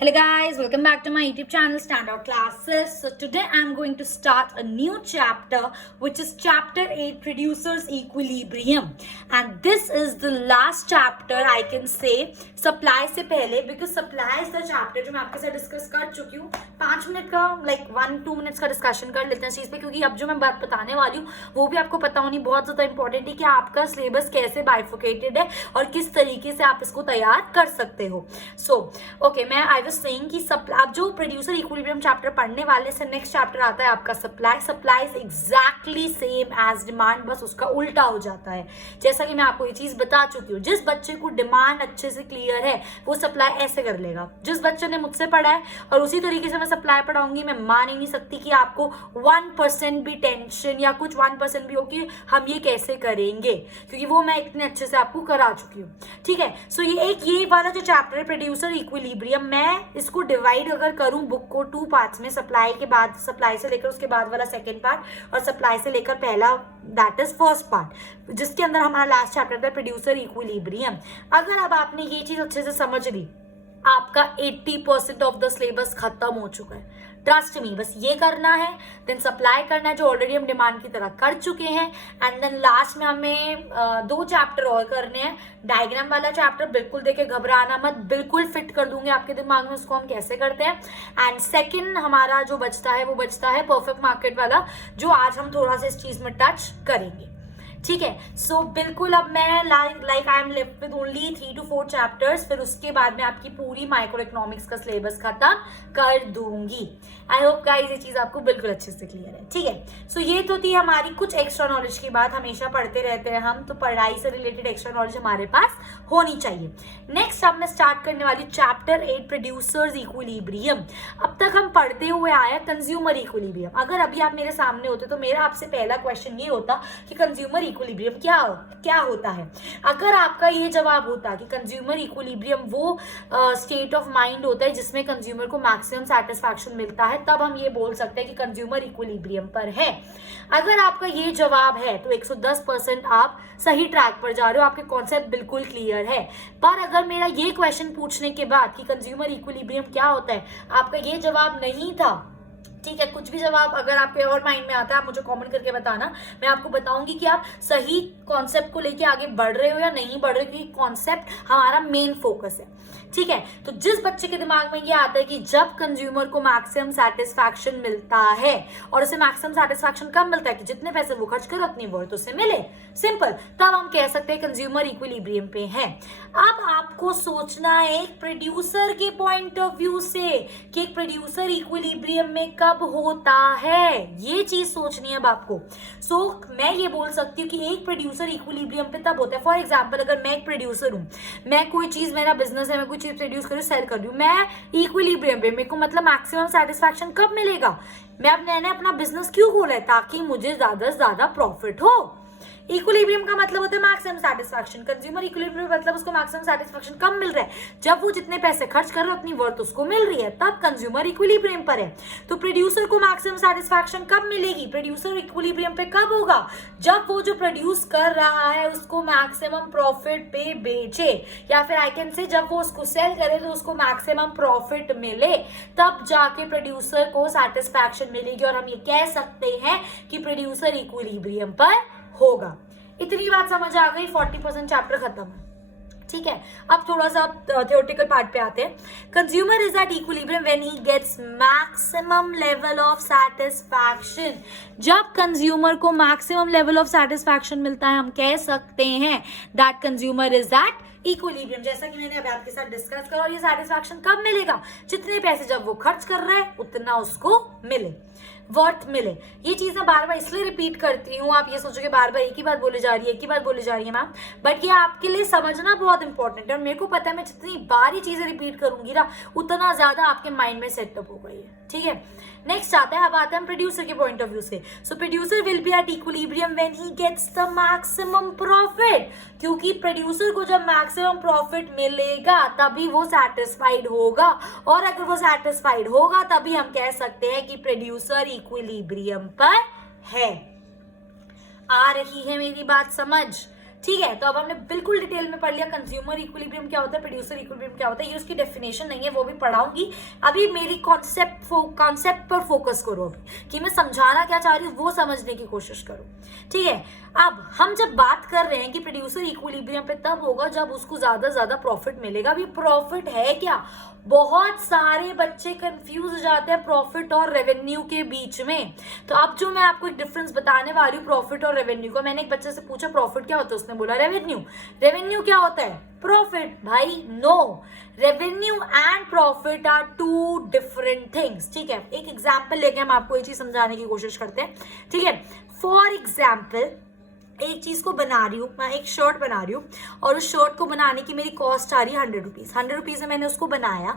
Hello guys, welcome back to my YouTube channel Standout Classes. So today I'm going to start a new chapter which is chapter 8 Producers Equilibrium, and this is the last chapter I can say supply से पहले, because supply is the chapter जो मैं आपके साथ discuss कर चुकी हूँ. 5 minute का 1-2 मिनट्स का डिस्कशन कर लेते हैं इस चीज पे, क्योंकि अब जो मैं बात बताने वाली हूँ वो भी आपको पता होनी बहुत ज्यादा इंपॉर्टेंट है कि आपका सिलेबस कैसे बाइफोकेटेड है और किस तरीके से आप इसको तैयार कर सकते हो. ओके, मैं आई वाज सेइंग कि आप जो प्रोड्यूसर इक्विलिब्रियम चैप्टर पढ़ने वाले से नेक्स्ट चैप्टर आता है आपका supply. Supply is exactly same as demand, बस उसका उल्टा हो जाता है. जैसा कि मैं आपको ये चीज बता चुकी हूँ, जिस बच्चे को डिमांड अच्छे से क्लियर है वो सप्लाई ऐसे कर लेगा. जिस बच्चे ने मुझसे पढ़ा है और उसी तरीके से मैं सप्लाई पढ़ाऊंगी, मैं मान ही नहीं सकती कि आपको 1% भी टेंशन या कुछ 1% भी हो कि हम ये कैसे करेंगे, क्योंकि वो मैं इतने अच्छे से आपको करा चुकी हूँ. ठीक है, सो ये वाला जो चैप्टर है प्रोड्यूसर इक्विलिब्रियम, मैं इसको डिवाइड अगर करूं बुक को 2 पार्ट्स में, सप्लाई के बाद, सप्लाई से लेकर उसके बाद वाला सेकंड पार्ट और सप्लाई से लेकर पहला, दैट इज फर्स्ट पार्ट, जिसके अंदर हमारा लास्ट चैप्टर था प्रोड्यूसर इक्विलिब्रियम. अगर अब आपने ये चीज अच्छे से समझ ली, आपका 80% ऑफ द सिलेबस खत्म हो चुका है. ट्रस्ट मी, बस ये करना है, देन सप्लाई करना है जो ऑलरेडी हम डिमांड की तरह कर चुके हैं, एंड देन लास्ट में हमें 2 चैप्टर और करने हैं. डायग्राम वाला चैप्टर बिल्कुल देखे घबराना मत, बिल्कुल फिट कर दूंगी आपके दिमाग में उसको हम कैसे करते हैं. एंड सेकंड हमारा जो बचता है वो बचता है परफेक्ट मार्केट वाला, जो आज हम थोड़ा सा इस चीज में टच करेंगे. ठीक है, सो बिल्कुल अब मैं like I am left with only 3 to 4 chapters, फिर उसके बाद में आपकी पूरी माइक्रो इकोनॉमिक्स का सिलेबस खत्म कर दूंगी. आई होप गाइस ये चीज आपको बिल्कुल अच्छे से क्लियर है. ठीक है, सो ये तो थी हमारी कुछ एक्स्ट्रा नॉलेज की बात. हमेशा पढ़ते रहते हैं हम, तो पढ़ाई से रिलेटेड एक्स्ट्रा नॉलेज हमारे पास होनी चाहिए. नेक्स्ट अब मैं स्टार्ट करने वाली चैप्टर 8 प्रोड्यूसर्स इक्विलिब्रियम. अब तक हम पढ़ते हुए आए कंज्यूमर इक्विलिब्रियम. अगर अभी आप मेरे सामने होते तो मेरा आपसे पहला क्वेश्चन ये होता कि कंज्यूमर इक्विलिब्रियम क्या होता है. अगर आपका ये जवाब होता कि कंज्यूमर इक्विलिब्रियम वो स्टेट ऑफ माइंड होता है जिसमें कंज्यूमर को मैक्सिमम सेटिस्फैक्शन मिलता है, तब हम ये बोल सकते हैं कि कंज्यूमर इक्विलिब्रियम पर है. अगर आपका ये जवाब है तो 110% आप सही ट्रैक पर जा रहे हो, आपके कॉन्सेप्ट बिल्कुल क्लियर है. पर अगर मेरा ये क्वेश्चन पूछने के बाद कि कंज्यूमर इक्विलिब्रियम क्या होता है आपका ये जवाब नहीं था, ठीक है, कुछ भी जवाब अगर आपके और माइंड में आता है आप मुझे कमेंट करके बताना, मैं आपको बताऊंगी कि आप सही कॉन्सेप्ट को लेके आगे बढ़ रहे हो या नहीं बढ़ रहे हो, क्योंकि कॉन्सेप्ट हमारा मेन फोकस है. ठीक है, तो जिस बच्चे के दिमाग में ये आता है कि जब कंज्यूमर को मैक्सिमम सेटिस्फैक्शन मिलता है, और उसे मैक्सिमम सेटिस्फैक्शन कब मिलता है कि जितने पैसे वो खर्च करो उतनी वर्थ उसे मिले, सिंपल, तब हम कह सकते हैं कंज्यूमर इक्विलिब्रियम पे है. अब आपको सोचना है एक प्रोड्यूसर के पॉइंट ऑफ व्यू से कि एक प्रोड्यूसर इक्विलिब्रियम में कब होता है, ये चीज सोचनी है अब आपको. मैं ये बोल सकती हूँ कि एक प्रोड्यूसर इक्विलिब्रियम पे तब होता है. फॉर एग्जांपल, अगर मैं एक प्रोड्यूसर हूँ, मैं कोई चीज, मेरा बिजनेस है, मैं कोई चीज प्रोड्यूस कर रही हूँ, सेल कर रही हूँ, मैं इक्विलिब्रियम पे, मेरे को मतलब मैक्सिमम सेटिस्फैक्शन कब मिलेगा. मैं मैंने अपना बिजनेस क्यों खोला है, ताकि मुझे ज्यादा से ज्यादा प्रॉफिट हो. इक्विलिब्रियम का मतलब होता है मैक्सिमम सेटिस्फैक्शन. कंज्यूमर इक्विलिब्रियम मतलब उसको मैक्सिमम सेटिस्फैक्शन कब मिल रहा है, जब वो जितने पैसे खर्च कर रहे हो उतनी वर्थ उसको मिल रही है, तब कंज्यूमर इक्विलिब्रियम पर है. तो प्रोड्यूसर को मैक्सिमम सेटिस्फैक्शन कब मिलेगी, प्रोड्यूसर इक्विलिब्रियम पे कब होगा, जब वो जो प्रोड्यूस कर रहा है उसको मैक्सिमम प्रॉफिट पे बेचे, या फिर आई कैन से जब वो उसको सेल करे तो उसको मैक्सिमम प्रॉफिट मिले, तब जाके प्रोड्यूसर को सेटिस्फैक्शन मिलेगी, और हम ये कह सकते हैं कि प्रोड्यूसर इक्विलिब्रियम पर होगा. इतनी बात समझ आ गई, 40% चैप्टर खत्म है. ठीक है, अब थोड़ा सा थियोरेटिकल पार्ट पे आते हैं. Consumer is at equilibrium when he gets maximum level of satisfaction. जब कंज्यूमर को मैक्सिमम लेवल ऑफ सेटिस्फैक्शन मिलता है, हम कह सकते हैं that consumer is at equilibrium. जैसा कि मैंने अभी आपके साथ डिस्कस करा, और ये सेटिस्फैक्शन कब मिलेगा, जितने पैसे जब वो खर्च कर रहा है उतना उसको मिले, वर्थ मिले. ये चीज मैं बार बार इसलिए रिपीट करती हूँ, आप ये सोचोगे बार बार एक ही बात बोले जा रही है, एक ही बात बोले जा रही है मैम, बट ये आपके लिए समझना बहुत इंपॉर्टेंट है. और मेरे को पता है मैं जितनी बार ये चीजें रिपीट करूंगी ना, उतना ज्यादा आपके माइंड में सेटअप होगा ये. ठीक है, नेक्स्ट आता है, अब आते हैं प्रोड्यूसर के पॉइंट ऑफ व्यू से. So producer will be at equilibrium when he gets the maximum profit, क्योंकि प्रोड्यूसर को जब मैक्सिमम प्रॉफिट मिलेगा तभी वो सेटिस्फाइड होगा, और अगर वो सेटिस्फाइड होगा तभी हम कह सकते हैं कि प्रोड्यूसर इक्विलिब्रियम पर है. आ रही है मेरी बात समझ? ठीक है, तो अब हमने बिल्कुल डिटेल में पढ़ लिया कंज्यूमर इक्विलिब्रियम क्या होता है, प्रोड्यूसर इक्विलिब्रियम क्या होता है, ये उसकी डेफिनेशन नहीं है, वो भी पढ़ाऊंगी। अभी मेरी कॉन्सेप्ट पर फोकस करो अभी, कि मैं समझाना क्या चाह रही हूँ वो समझने की कोशिश करो। ठीक है, अब हम जब बात कर रहे हैं कि प्रोड्यूसर इक्विलिब्रियम पे तब होगा जब उसको ज्यादा प्रॉफिट मिलेगा। अभी प्रॉफिट है क्या, बहुत सारे बच्चे कंफ्यूज हो जाते हैं प्रॉफिट और रेवेन्यू के बीच में। तो अब जो मैं आपको एक डिफरेंस बताने वाली हूँ प्रॉफिट और रेवेन्यू का, मैंने एक बच्चे से पूछा प्रॉफिट क्या होता है, उसने बोला रेवेन्यू। रेवेन्यू क्या होता है, प्रॉफिट। भाई no, revenue and profit are two different things. ठीक है, एक एग्जाम्पल लेके हम आपको ये चीज समझाने की कोशिश करते हैं। ठीक है, फॉर एग्जाम्पल एक चीज को बना रही हूँ मैं, एक शर्ट बना रही हूँ और उस शर्ट को बनाने की मेरी कॉस्ट आ रही है 100 रुपीज। 100 रुपीज में मैंने उसको बनाया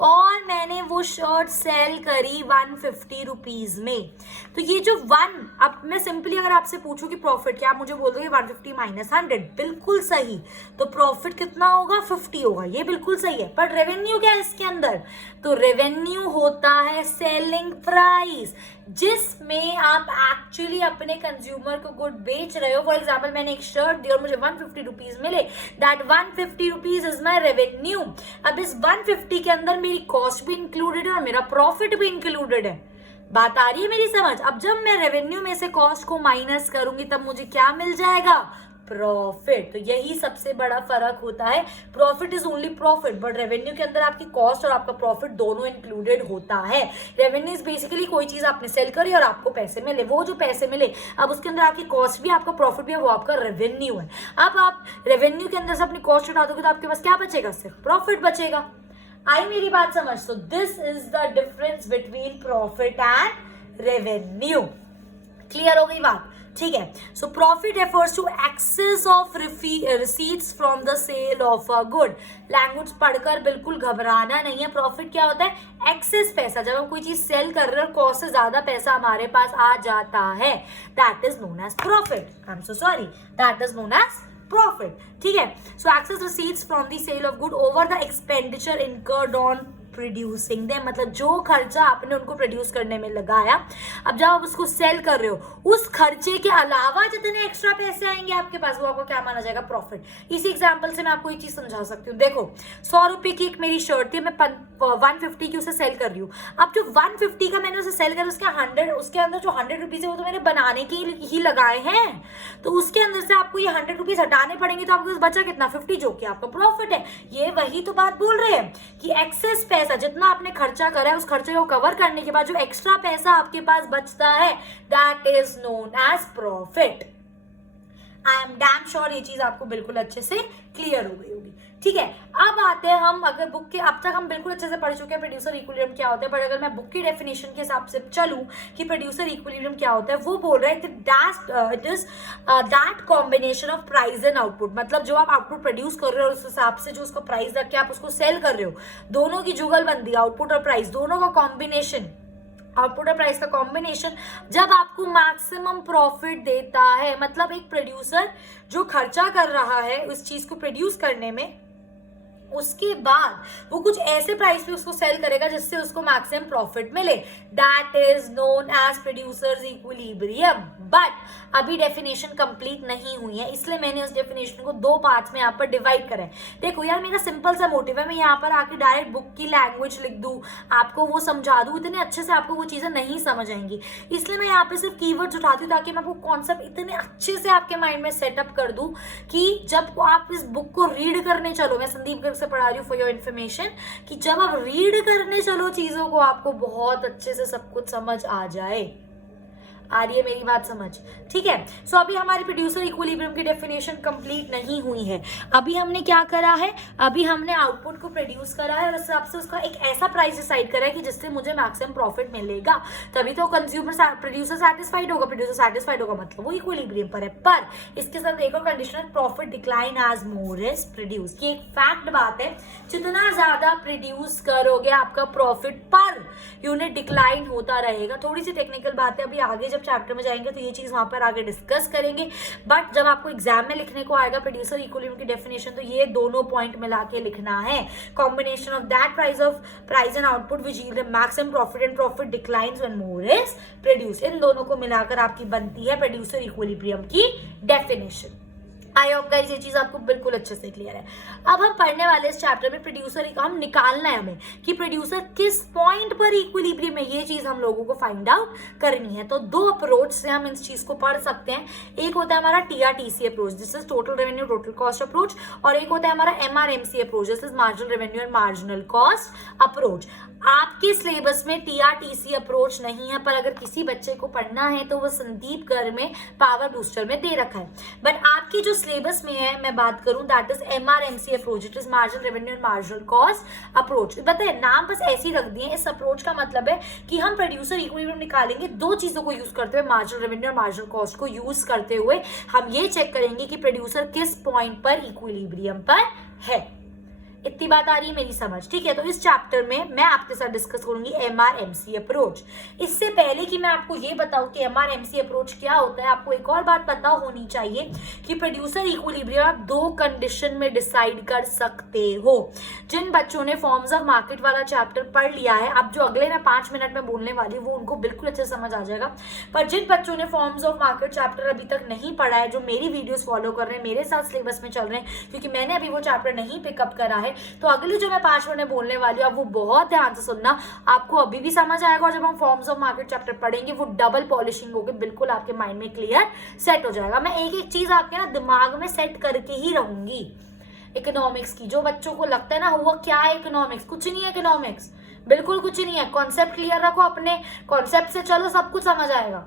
और मैंने वो शर्ट सेल करी 150 रुपीज में। तो ये जो अब मैं सिंपली अगर आपसे पूछूं कि प्रॉफिट क्या, आप मुझे बोल दोगे 150 माइनस 100, बिल्कुल सही। तो प्रॉफिट कितना होगा, 50 होगा, ये बिल्कुल सही है। पर रेवेन्यू क्या है इसके अंदर, तो रेवेन्यू होता है सेलिंग प्राइस, जिसमें आप एक्चुअली अपने कंज्यूमर को गुड बेच रहे हो। फॉर एग्जाम्पल मैंने एक शर्ट दी और मुझे 150 रुपीज मिले, that 150 rupees is my revenue. अब इस 150 के अंदर मेरी कॉस्ट भी इंक्लूडेड है और मेरा प्रॉफिट भी इंक्लूडेड है। बात आ रही है मेरी समझ। अब जब मैं रेवेन्यू में से कॉस्ट को माइनस करूंगी तब मुझे क्या मिल जाएगा, प्रॉफिट। तो यही सबसे बड़ा फर्क होता है, profit is only profit, but revenue के अंदर आपकी कॉस्ट और आपका प्रॉफिट दोनों इंक्लूडेड होता है। रेवेन्यू इज बेसिकली कोई चीज आपने सेल करी और आपको पैसे मिले, वो जो पैसे मिले अब उसके अंदर आपकी कॉस्ट भी आपका प्रॉफिट भी है, वो आपका रेवेन्यू है। अब आप रेवेन्यू के अंदर से अपनी कॉस्ट उठा दोगे तो आपके पास क्या बचेगा, सिर्फ प्रॉफिट बचेगा। आई मेरी बात समझ। तो this is the difference between profit and revenue. Clear हो गई बात, ठीक है। So profit refers to excess of receipts from the sale of a good. Language पढ़कर बिल्कुल घबराना नहीं है। प्रॉफिट क्या होता है, एक्सेस पैसा, जब हम कोई चीज सेल कर रहे हैं और कॉस्ट से ज्यादा पैसा हमारे पास आ जाता है, that is known as profit. I am so sorry, that is known as profit. ठीक है, so excess receipts from the sale of good over the expenditure incurred on producing them, मतलब जो खर्चा आपने उनको प्रोड्यूस करने में लगाया, अब जब आप उसको सेल कर रहे हो उस खर्चे के अलावा जितने एक्स्ट्रा पैसे आएंगे आपके पास, वो आपको क्या माना जाएगा, प्रॉफिट। इसी एग्जांपल से मैं आपको एक चीज समझा सकती हूँ। देखो 100 रुपए की एक मेरी शर्ट थी, मैं 150 की उसे सेल कर रही हूँ। अब जो 150 का मैंने उसे सेल कर, उसके अंदर जो 100 रुपीज है वो तो मैंने बनाने के ही लगाए हैं, तो उसके अंदर से आपको ये 100 रुपीज हटाने पड़ेंगे, तो आपको बचा कितना, 50, जो कि आपका प्रॉफिट है। ये वही तो बात बोल रहे हैं कि एक्सेस पैसा, जितना आपने खर्चा करा है उस खर्चे को कवर करने के बाद जो एक्स्ट्रा पैसा आपके पास बचता है, that is known as profit. I am damn sure ये चीज आपको बिल्कुल अच्छे से क्लियर हो गई होगी। ठीक है, अब आते हैं हम, अगर बुक के, अब तक हम बिल्कुल अच्छे से पढ़ चुके हैं प्रोड्यूसर इक्विलिब्रियम क्या होता है, पर अगर मैं बुक की डेफिनेशन के हिसाब से चलूं कि प्रोड्यूसर इक्विलिब्रियम क्या होता है, वो बोल रहा है it is that combination of price and output. मतलब जो आप आउटपुट प्रोड्यूस कर रहे हो उस हिसाब से जो उसका प्राइस रख के आप उसको सेल कर रहे हो, दोनों की जुगलबंदी, आउटपुट और प्राइस दोनों का कॉम्बिनेशन, आउटपुट और प्राइस का कॉम्बिनेशन जब आपको मैक्सिमम प्रॉफिट देता है। मतलब एक प्रोड्यूसर जो खर्चा कर रहा है उस चीज को प्रोड्यूस करने में, उसके बाद वो कुछ ऐसे प्राइस पे उसको सेल करेगा जिससे उसको मैक्सिमम प्रॉफिट मिले, that is known as producer's equilibrium. But अभी डेफिनेशन कंप्लीट नहीं हुई है, इसलिए मैंने उस डेफिनेशन को 2 पार्ट्स में यहाँ पर डिवाइड करा है। देखो यार, मेरा सिंपल सा मोटिव है, मैं यहाँ पर आके डायरेक्ट बुक की लैंग्वेज लिख दूं, आपको वो समझा दूं, इतने अच्छे से आपको वो चीजें नहीं समझ आएंगी। इसलिए मैं यहाँ पे सिर्फ कीवर्ड्स उठाती हूँ ताकि मैं आपको कॉन्सेप्ट इतने अच्छे से आपके माइंड में सेटअप कर दूं कि जब आप इस बुक को रीड करने चलो, मैं संदीप से पढ़ा रही हूँ फॉर योर इन्फॉर्मेशन, कि जब आप रीड करने चलो चीजों को आपको बहुत अच्छे से सब कुछ समझ आ जाए। आ रही है मेरी बात समझ, ठीक है। सो अभी हमारी प्रोड्यूसर इक्विलिब्रियम की डेफिनेशन कंप्लीट नहीं हुई है। अभी हमने क्या करा है, अभी हमने आउटपुट को प्रोड्यूस करा है और उस हिसाब से उसका एक ऐसा प्राइस डिसाइड करा है कि जिससे मुझे मैक्सिमम प्रॉफिट मिलेगा, तभी तो कंज्यूमर प्रोड्यूसर सेटिस्फाइड होगा, प्रोड्यूसर सेटिस्फाइड होगा, मतलब वो इक्विलिब्रियम पर है। पर इसके साथ एक और condition, profit decline as more is produce, की एक फैक्ट बात है, जितना ज्यादा प्रोड्यूस करोगे आपका प्रॉफिट पर यूनिट डिक्लाइन होता रहेगा। थोड़ी सी टेक्निकल बात है, अभी आगे जब चैप्टर में जाएंगे तो ये चीज वहां पर आगे डिस्कस करेंगे, बट जब आपको एग्जाम में लिखने को आएगा प्रोड्यूसर इक्विलिब्रियम की डेफिनेशन, तो ये दोनों पॉइंट मिला के लिखना है। Combination of that price and output which yield maximum profit and profit declines when more is produce, इन दोनों को मिलाकर आपकी बनती है प्रोड्यूसर इक्विलिब्रियम की डेफिनेशन। आई होप गाइस ये चीज आपको बिल्कुल अच्छे से क्लियर है। अब हम पढ़ने वाले इस चैप्टर में प्रोड्यूसर का हम निकालना है हमें कि प्रोड्यूसर किस पॉइंट पर इक्विलिब्रियम है, ये चीज हम लोगों को फाइंड आउट करनी है। तो दो अप्रोच से हम इस चीज को पढ़ सकते हैं। एक होता है हमारा TRTC approach, this is total revenue total cost approach, और एक होता है हमारा MRMC approach, this is marginal revenue and marginal cost approach. आपके सिलेबस में TRTC अप्रोच नहीं है, पर अगर किसी बच्चे को पढ़ना है तो वो संदीप घर में पावर बूस्टर में दे रखा है। बट आपकी जो सिलेबस में है मैं बात करूं, that is MRMC approach, it is marginal revenue and marginal cost approach. बताए नाम बस ऐसे ही रख दिए। इस अप्रोच का मतलब है कि हम प्रोड्यूसर इक्विलिब्रियम निकालेंगे दो चीजों को यूज करते हुए, मार्जिनल रेवेन्यू और मार्जिनल कॉस्ट को यूज करते हुए हम ये चेक करेंगे कि प्रोड्यूसर किस पॉइंट पर इक्विलिब्रियम पर है। इतनी बात आ रही है मेरी समझ, ठीक है। तो इस चैप्टर में मैं आपके साथ डिस्कस करूंगी MRMC अप्रोच। इससे पहले कि मैं आपको ये बताऊं कि MRMC अप्रोच क्या होता है, आपको एक और बात पता होनी चाहिए कि प्रोड्यूसर इक्विलिब्रियम आप दो कंडीशन में डिसाइड कर सकते हो। जिन बच्चों ने फॉर्म्स ऑफ मार्केट वाला चैप्टर पढ़ लिया है, अब जो अगले मैं 5 मिनट में बोलने वाली हूँ वो उनको बिल्कुल अच्छे समझ आ जाएगा। पर जिन बच्चों ने फॉर्म्स ऑफ मार्केट चैप्टर अभी तक नहीं पढ़ा है, जो मेरी वीडियोस फॉलो कर रहे हैं, मेरे साथ सिलेबस में चल रहे हैं, क्योंकि मैंने अभी वो चैप्टर नहीं पिकअप करा है, तो अगली जो मैं 5 मिनट बोलने वाली हूँ आप वो बहुत ध्यान से सुनना, आपको अभी भी समझ आएगा। और जब हम फॉर्म्स ऑफ मार्केट चैप्टर पढ़ेंगे वो डबल पॉलिशिंग होकर बिल्कुल आपके माइंड में क्लियर सेट हो जाएगा। मैं एक एक चीज आपके ना दिमाग में सेट करके ही रहूंगी। इकोनॉमिक्स की जो बच्चों को लगता है ना हुआ क्या है इकोनॉमिक्स, कुछ नहीं है इकोनॉमिक्स, बिल्कुल कुछ नहीं है। कॉन्सेप्ट क्लियर रखो, अपने कॉन्सेप्ट से चलो, सब कुछ समझ आएगा,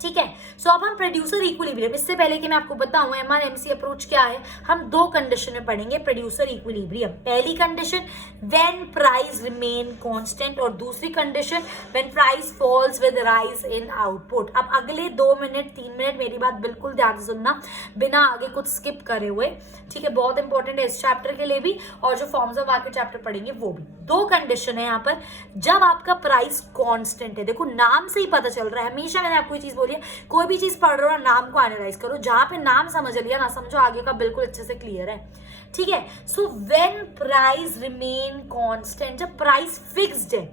ठीक है। सो अब हम प्रोड्यूसर इक्विलिब्रियम, इससे पहले कि मैं आपको बताऊं MRMC अप्रोच क्या है, हम दो कंडीशन में पढ़ेंगे प्रोड्यूसर इक्विलिब्रियम। पहली condition when price remain constant, और दूसरी condition when price falls with rise in output. अब अगले 2 मिनट 3 मिनट मेरी बात बिल्कुल ध्यान से सुनना, बिना आगे कुछ स्किप करे हुए, ठीक है। बहुत इंपॉर्टेंट है इस चैप्टर के लिए भी, और जो फॉर्म्स ऑफ मार्केट चैप्टर पढ़ेंगे वो भी। दो कंडीशन है यहाँ पर, जब आपका प्राइस कांस्टेंट है, देखो नाम से ही पता चल रहा है, हमेशा मैंने आपको ये चीज बोली है, कोई भी चीज पढ़ रहे हो नाम को एनालाइज करो, जहां पे नाम समझ लिया ना, समझो आगे का बिल्कुल अच्छे से क्लियर है, ठीक है। So when price remain constant, जब प्राइस फिक्स्ड है,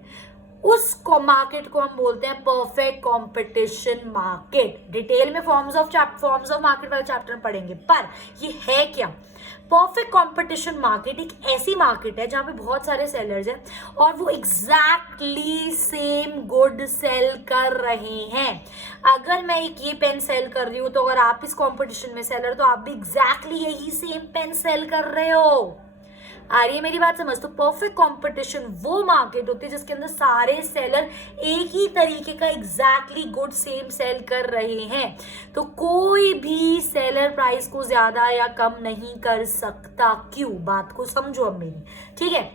उस मार्केट को हम बोलते हैं परफेक्ट कंपटीशन मार्केट। डिटेल में फॉर्म्स ऑफ मार्केट वाले चैप्टर में पढ़ेंगे, पर ये है क्या? परफेक्ट कंपटीशन मार्केट एक ऐसी मार्केट है जहां पे बहुत सारे सेलर्स हैं और वो एग्जैक्टली सेम गुड सेल कर रहे हैं। अगर मैं एक ये पेन सेल कर रही हूं, तो अगर आप इस कंपटीशन में सेलर, तो आप भी एग्जैक्टली यही सेम पेन सेल कर रहे हो। आ रही है मेरी बात समझ? तो परफेक्ट कंपटीशन वो मार्केट होती है जिसके अंदर सारे सेलर एक ही तरीके का एग्जैक्टली गुड सेम सेल कर रहे हैं, तो कोई भी सेलर प्राइस को ज्यादा या कम नहीं कर सकता। क्यों? बात को समझो अब मेरी, ठीक है।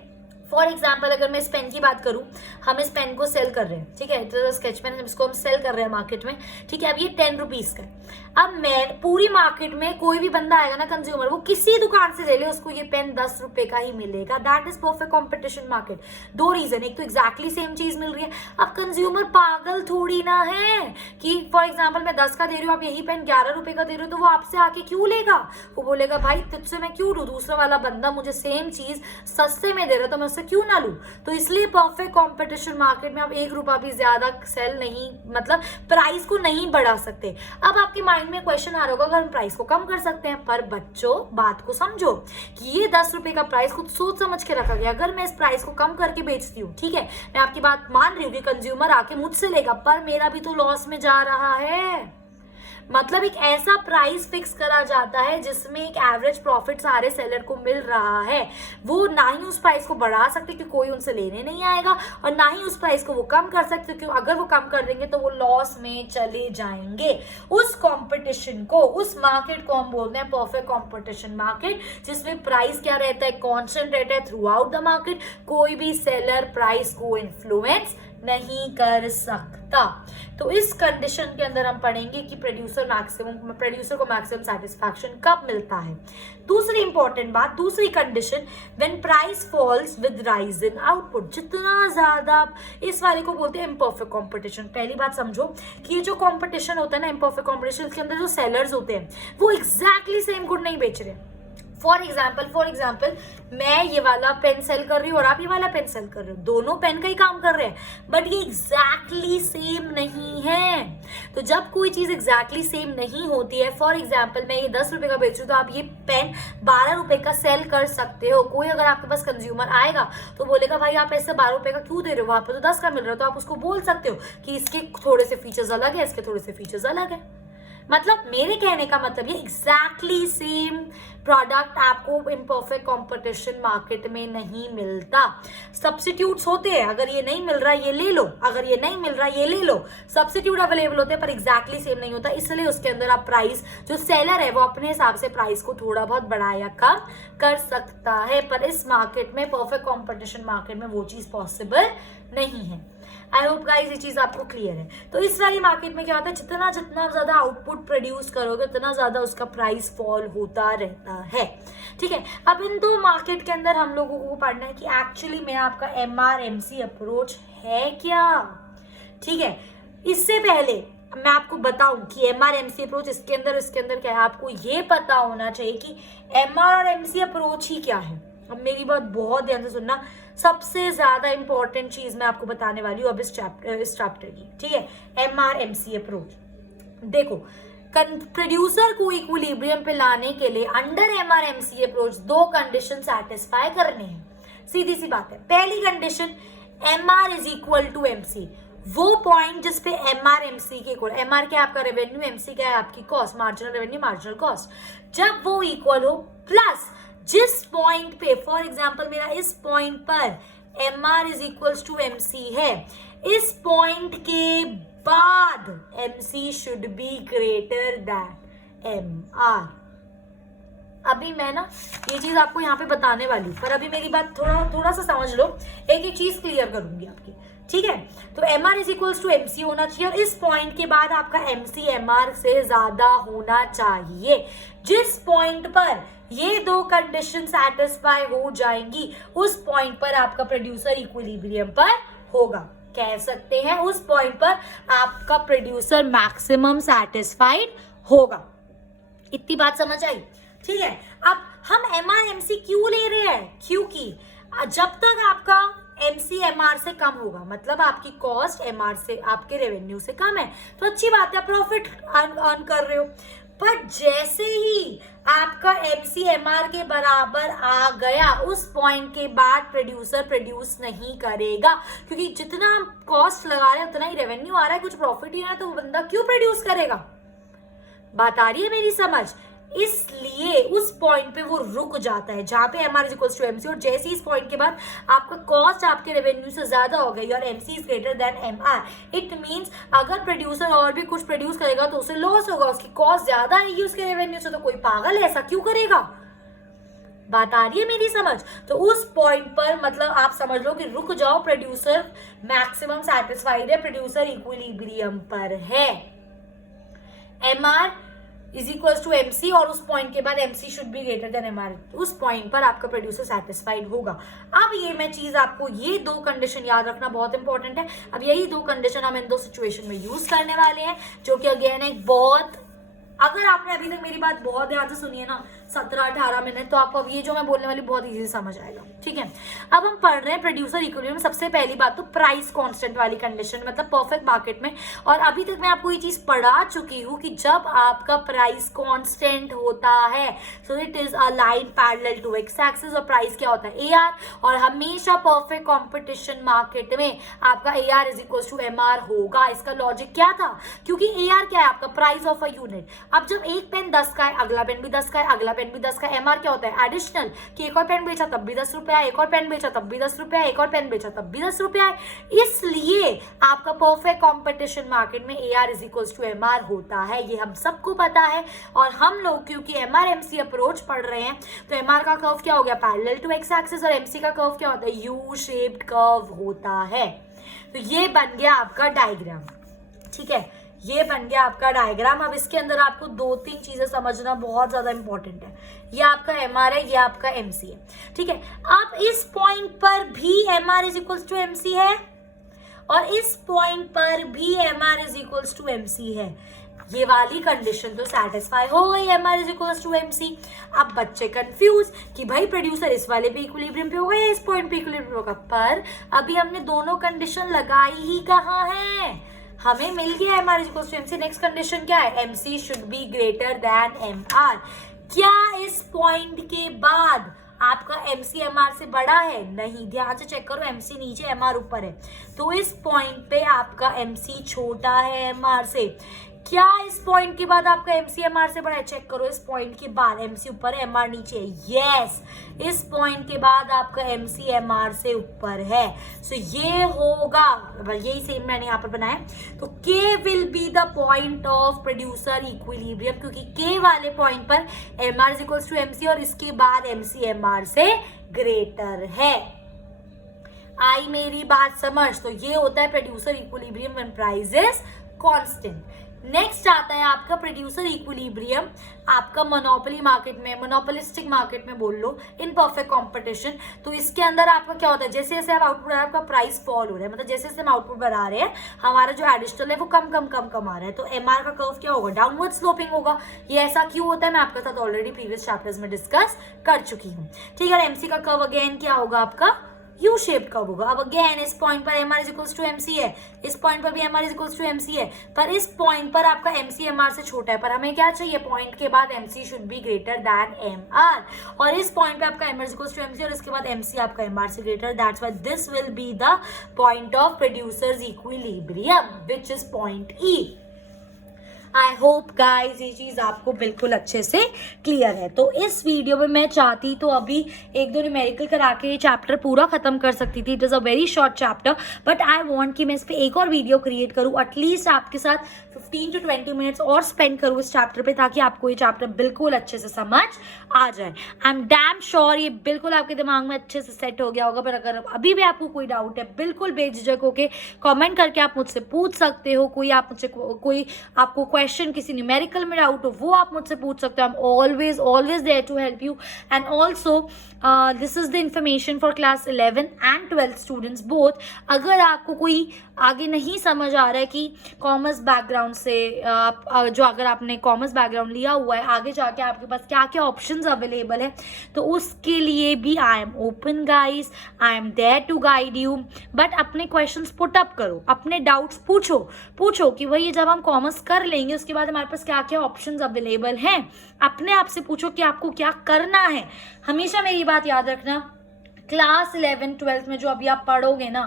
फॉर एग्जाम्पल अगर मैं इस पेन की बात करूं, हम इस पेन को सेल कर रहे हैं, ठीक है, तो स्केच पेन इसको हम सेल कर रहे हैं मार्केट में, ठीक है। अब ये 10 रुपीज का है। अब मैं पूरी मार्केट में कोई भी बंदा आएगा ना कंज्यूमर, वो किसी दुकान से ले ले, उसको ये पेन 10 रुपए का ही मिलेगा। That is perfect competition market. दो रीजन, एक तो एग्जैक्टली सेम चीज मिल रही है। अब कंज्यूमर पागल थोड़ी ना है कि फॉर एग्जाम्पल मैं 10 का दे रही हूँ, आप यही पेन 11 रुपए का दे रहे हो, तो वो आपसे आके क्यों लेगा? वो बोलेगा भाई तुझसे मैं क्यों लूं, दूसरा वाला बंदा मुझे सेम चीज सस्ते में दे रहा है, तो मैं उससे क्यों ना लूं। तो इसलिए परफेक्ट कंपटीशन मार्केट में आप 1 रुपया भी ज्यादा सेल नहीं, मतलब प्राइस को नहीं बढ़ा सकते। अब आपके माइंड में क्वेश्चन आ रहा होगा, अगर हम प्राइस को कम कर सकते हैं, पर बच्चों बात को समझो कि ये 10 रुपए का प्राइस कुछ सोच समझ के रखा गया। अगर मैं इस प्राइस को कम करके बेचती हूँ, ठीक है, मैं आपकी बात मान रही हूँ कि कंज्यूमर आके मुझसे लेगा, पर मेरा भी तो लॉस में जा रहा है। मतलब एक ऐसा प्राइस फिक्स करा जाता है जिसमें एक एवरेज प्रॉफिट सारे सेलर को मिल रहा है। वो ना ही उस प्राइस को बढ़ा सकते कि कोई उनसे लेने नहीं आएगा, और ना ही उस प्राइस को वो कम कर सकते क्योंकि अगर वो कम कर देंगे तो वो लॉस में चले जाएंगे। उस कंपटीशन को, उस मार्केट को हम बोलते हैं परफेक्ट कंपटीशन मार्केट, जिसमें प्राइस क्या रहता है, कांस्टेंट रहता है थ्रू आउट द मार्केट। कोई भी सेलर प्राइस को इन्फ्लुएंस नहीं कर सकता। तो इस कंडीशन के अंदर हम पढ़ेंगे कि प्रोड्यूसर को मैक्सिमम सेटिस्फैक्शन कब मिलता है। दूसरी इंपॉर्टेंट बात, दूसरी condition, when price falls with rise in output. जितना ज्यादा, इस वाले को बोलते हैं इम्परफेक्ट कंपटीशन। पहली बात समझो कि ये जो कंपटीशन होता है ना, इम्परफेक्ट कंपटीशन, इसके अंदर जो सेलर्स होते हैं वो एग्जैक्टली सेम गुड नहीं बेच रहे। फॉर एग्जाम्पल मैं ये वाला पेन सेल कर रही हूँ और आप ये वाला पेन सेल कर रहे हो, दोनों पेन का ही काम कर रहे हैं, बट ये एग्जैक्टली सेम नहीं है। तो जब कोई चीज एग्जैक्टली सेम नहीं होती है, फॉर एग्जाम्पल मैं ये 10 रुपए का बेच रही हूँ तो आप ये पेन 12 रुपए का सेल कर सकते हो। कोई अगर आपके पास कंज्यूमर आएगा तो बोलेगा भाई आप ऐसे 12 रुपए का क्यों दे रहे हो, वहां पे तो 10 का मिल रहा है, तो आप उसको बोल सकते हो कि इसके थोड़े से फीचर्स अलग है, इसके थोड़े से फीचर्स अलग है। मतलब मेरे कहने का मतलब ये एग्जैक्टली सेम प्रोडक्ट आपको इम्परफेक्ट कंपटीशन मार्केट में नहीं मिलता। सब्स्टिट्यूट्स होते हैं, अगर ये नहीं मिल रहा ये ले लो, अगर ये नहीं मिल रहा ये ले लो, सब्स्टिट्यूट अवेलेबल होते हैं पर एग्जैक्टली सेम नहीं होता। इसलिए उसके अंदर आप प्राइस, जो सेलर है वो अपने हिसाब से प्राइस को थोड़ा बहुत बढ़ा या कम कर सकता है, पर इस मार्केट में, परफेक्ट कंपटीशन मार्केट में वो चीज पॉसिबल नहीं है। आई होप गाइस ये चीज आपको क्लियर है। तो इस वाली मार्केट में क्या होता है, जितना ज्यादा आउटपुट प्रोड्यूस करोगे उतना ज्यादा उसका प्राइस फॉल होता रहता है। ठीक है, अब इन दो मार्केट के अंदर हम लोगों को पढ़ना है कि एक्चुअली में आपका MRMC अप्रोच है क्या। ठीक है, इससे पहले मैं आपको बताऊं कि MRMC अप्रोच इसके अंदर क्या है, आपको ये पता होना चाहिए कि MRMC अप्रोच ही क्या है। अब मेरी बात बहुत ध्यान से सुनना, सबसे ज्यादा इंपॉर्टेंट चीज मैं आपको बताने वाली हूँ अब इस चैप्टर की। ठीक है, MRMC अप्रोच। देखो, प्रोड्यूसर को इक्विलिब्रियम पे लाने के लिए अंडर MRMC अप्रोच दो कंडीशन सेटिस्फाई करने हैं। सीधी सी बात है। पहली condition, MR is equal to MC, वो पॉइंट जिसपे MRMC के इक्वल, MR क्या है आपका रेवेन्यू, MC क्या है आपकी cost, marginal revenue marginal cost, जब वो इक्वल हो, प्लस जिस पॉइंट पे, फॉर एग्जाम्पल मेरा इस पॉइंट पर MR is equals to MC है, इस पॉइंट के बाद MC should be greater than MR। अभी मैं ना ये चीज आपको यहाँ पे बताने वाली हूँ, पर अभी मेरी बात थोड़ा सा समझ लो, एक चीज क्लियर करूंगी आपकी। ठीक है, तो MR is equals to MC होना चाहिए और इस पॉइंट के बाद आपका MC MR से ज्यादा होना चाहिए। जिस पॉइंट पर ये दो कंडीशन सेटिस्फाई हो जाएंगी, उस पॉइंट पर आपका प्रोड्यूसर इक्विलिब्रियम पर होगा। कह सकते हैं उस पॉइंट पर आपका प्रोड्यूसर मैक्सिमम सेटिस्फाइड होगा। इतनी बात समझ आई। ठीक है, अब हम MRMC क्यों ले रहे हैं, क्योंकि जब तक आपका MC MR से कम होगा, मतलब आपकी कॉस्ट MR से, आपके रेवेन्यू से कम है, तो अच्छी बात है, प्रॉफिट अर्न कर रहे हो। पर जैसे ही आपका MC MR के बराबर आ गया, उस पॉइंट के बाद प्रोड्यूसर प्रोड्यूस नहीं करेगा, क्योंकि जितना हम कॉस्ट लगा रहे हैं उतना ही रेवेन्यू आ रहा है, कुछ प्रॉफिट ही ना है, तो वो बंदा क्यों प्रोड्यूस करेगा। बात आ रही है मेरी समझ। इसलिए उस पॉइंट पे वो रुक जाता है जहां पे MR is equal to MC, और जैसे इस पॉइंट के बाद आपका कॉस्ट आपके रेवेन्यू से ज्यादा हो गई और MC is greater than MR, it means अगर प्रोड्यूसर और भी कुछ प्रोड्यूस करेगा तो उसे लॉस होगा, उसकी कॉस्ट ज्यादा आएगी उसके रेवेन्यू से, तो कोई पागल है ऐसा क्यों करेगा। बात आ रही है मेरी समझ। तो उस पॉइंट पर मतलब आप समझ लो कि रुक जाओ, प्रोड्यूसर मैक्सिमम सेटिस्फाइड है, प्रोड्यूसर इक्विलिब्रियम पर है, MR is equal to MC, और उस पॉइंट के बाद MC should be greater than MR, उस पॉइंट पर आपका प्रोड्यूसर सेटिस्फाइड होगा। अब ये मैं चीज आपको, ये दो कंडीशन याद रखना बहुत इंपॉर्टेंट है। अब यही दो कंडीशन हम इन दो सिचुएशन में यूज करने वाले हैं, जो कि अगेन एक बहुत, अगर आपने अभी तक मेरी बात बहुत ध्यान से सुनी है ना 17-18 मिनट, तो आपको अब ये जो मैं बोलने वाली बहुत इजी समझ आएगा। ठीक है, अब हम पढ़ रहे हैं प्रोड्यूसर इक्विलिब्रियम। सबसे पहली बात तो प्राइस कांस्टेंट वाली कंडीशन, मतलब परफेक्ट मार्केट में, और अभी तक मैं आपको ये चीज पढ़ा चुकी हूँ कि जब आपका प्राइस कांस्टेंट होता है, so it is a line parallel to X axis, और प्राइस क्या होता है AR, और हमेशा परफेक्ट कॉम्पिटिशन मार्केट में आपका AR is equal to MR होगा। इसका लॉजिक क्या था, क्योंकि AR क्या है आपका प्राइस ऑफ अ यूनिट। अब जब एक पेन 10 का है, अगला पेन भी 10 का है, अगला पेन भी 10 का, MR क्या होता है एडिशनल, कि एक और पेन बेचा तब भी 10 रुपया, एक और पेन बेचा तब भी 10 रुपया, एक और पेन बेचा तब भी 10 रुपया है। इसलिए आपका परफेक्ट कंपटीशन मार्केट में AR is equal to MR होता है, ये हम सबको पता है। और हम लोग क्योंकि MRMC अप्रोच पढ़ रहे हैं, तो MR का कर्व क्या हो गया पैरेलल टू एक्स एक्सिस, और MC का कर्व क्या होता है यू शेप्ड कर्व होता है। तो ये बन गया आपका डायग्राम। ठीक है, ये बन गया आपका डायग्राम। अब इसके अंदर आपको 2-3 चीजें समझना बहुत ज्यादा इंपॉर्टेंट है। ये आपका MR है, ये आपका MC है। ठीक है, अब इस पॉइंट पर भी MR is equal to MC है, और इस पॉइंट पर भी MR is equal to MC है। ये वाली कंडीशन तो सेटिस्फाई हो गई, MR is equals to MC। अब बच्चे कंफ्यूज कि भाई प्रोड्यूसर इस वाले पे इक्विलिब्रियम पे होगा या इस पॉइंट पे इक्विलिब्रियम होगा, पर अभी हमने दोनों कंडीशन लगाई ही कहाँ है, हमें मिल गया MR is equals to MC। Next condition क्या है, MC should be greater than MR। क्या इस पॉइंट के बाद आपका MC MR से बड़ा है? नहीं, ध्यान से चेक करो, MC नीचे MR ऊपर है, तो इस पॉइंट पे आपका MC छोटा है MR से। क्या इस पॉइंट के बाद आपका MC MR से बड़ा है? चेक करो, इस पॉइंट के बाद MC ऊपर है MR नीचे है, यस, इस पॉइंट के बाद आपका MC MR से ऊपर है। सो ये होगा, यही सेम मैंने यहाँ पर बनाया, तो K will be the point of producer equilibrium, क्योंकि K वाले पॉइंट पर MR is equals to MC और इसके बाद MC MR से ग्रेटर है। आई मेरी बात समझ? तो ये होता है producer equilibrium when price is constant. Next आता है आपका प्रोड्यूसर इक्विलिब्रियम आपका मोनोपोली मार्केट में, मोनोपोलिस्टिक मार्केट में बोल लो, इन परफेक्ट कंपटीशन। तो इसके अंदर आपका क्या होता है, जैसे जैसे आप आउटपुट आ रहा है आपका प्राइस फॉल हो रहा है, मतलब जैसे जैसे हम आउटपुट बढ़ा रहे हैं हमारा जो एडिशनल है वो कम कम कम कम आ रहा है, तो MR का कर्व क्या होगा, डाउनवर्ड स्लोपिंग होगा। ये ऐसा क्यों होता है मैं आपके साथ ऑलरेडी प्रीवियस चैप्टर्स में डिस्कस कर चुकी हूँ, ठीक है। MC का कर्व अगेन क्या होगा आपका, यू शेप का होगा। अब अगेन इस पॉइंट पर MR is equals to MC है, इस पॉइंट पर भी MR is equals to MC है, पर इस पॉइंट पर आपका MC MR से छोटा है, पर हमें क्या चाहिए, पॉइंट के बाद MC should be greater than MR, और इस पॉइंट पे आपका MR is equals to MC और इसके बाद MC आपका MR से greater, that's why this will be the point of producer's equilibrium which is point E। I hope guys ये चीज आपको बिल्कुल अच्छे से क्लियर है। तो इस वीडियो में मैं चाहती तो अभी एक दो न्यूमेरिकल करा के ये चैप्टर पूरा खत्म कर सकती थी, it is a very short chapter, but I want कि मैं इस पे एक और वीडियो क्रिएट करूँ, एटलीस्ट आपके साथ 15 to 20 मिनट्स और स्पेंड करूँ इस चैप्टर पे, ताकि आपको ये चैप्टर बिल्कुल अच्छे से समझ आ जाए। आई एम डैम श्योर ये बिल्कुल आपके दिमाग में अच्छे से सेट हो गया होगा, पर अगर अभी भी आपको कोई डाउट है बिल्कुल बेझिझक होके कमेंट करके आप मुझसे पूछ सकते हो। कोई आप मुझसे कोई आपको क्वेश्चन किसी न्यूमेरिकल में डाउट हो वो आप मुझसे पूछ सकते हो। I am always there to help you. And also this is the information for class 11 and 12 students both. अगर आपको कोई आगे नहीं समझ आ रहा है कि कॉमर्स बैकग्राउंड से जो अगर आपने कॉमर्स बैकग्राउंड लिया हुआ है आगे जाके आपके पास क्या क्या ऑप्शंस अवेलेबल है, तो उसके लिए भी I am open guys, I am there to guide you. But अपने क्वेश्चंस पुट अप करो, अपने डाउट्स पूछो कि वही जब हम कॉमर्स कर लेंगे उसके बाद हमारे पास क्या क्या ऑप्शंस अवेलेबल हैं, अपने आप से पूछो कि आपको क्या करना है। हमेशा मेरी बात याद रखना, क्लास 11 12 में जो अभी आप पढ़ोगे ना,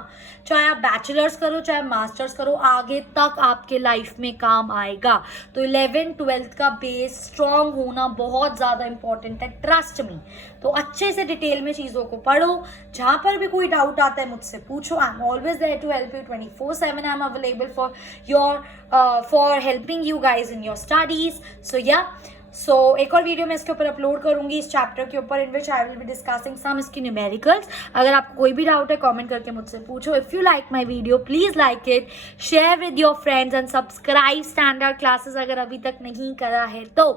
चाहे आप बैचलर्स करो चाहे मास्टर्स करो, आगे तक आपके लाइफ में काम आएगा। तो 11 12 का बेस स्ट्रॉन्ग होना बहुत ज़्यादा इंपॉर्टेंट है, ट्रस्ट मी। तो अच्छे से डिटेल में चीज़ों को पढ़ो, जहाँ पर भी कोई डाउट आता है मुझसे पूछो। I am always there to help you 24/7। I am available for your for helping you guys in your studies. So एक और वीडियो मैं इसके ऊपर अपलोड करूंगी इस चैप्टर के ऊपर, in which I will be discussing some इसकी न्यूमेरिकल्स। अगर आपको कोई भी डाउट है कमेंट करके मुझसे पूछो। If you like my video please like it, share with your friends and subscribe standard classes अगर अभी तक नहीं करा है तो।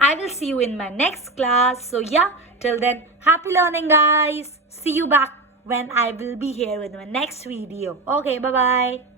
I will see you in my next class. So yeah till then happy learning guys, see you back when I will be here with my next video. Okay, bye bye.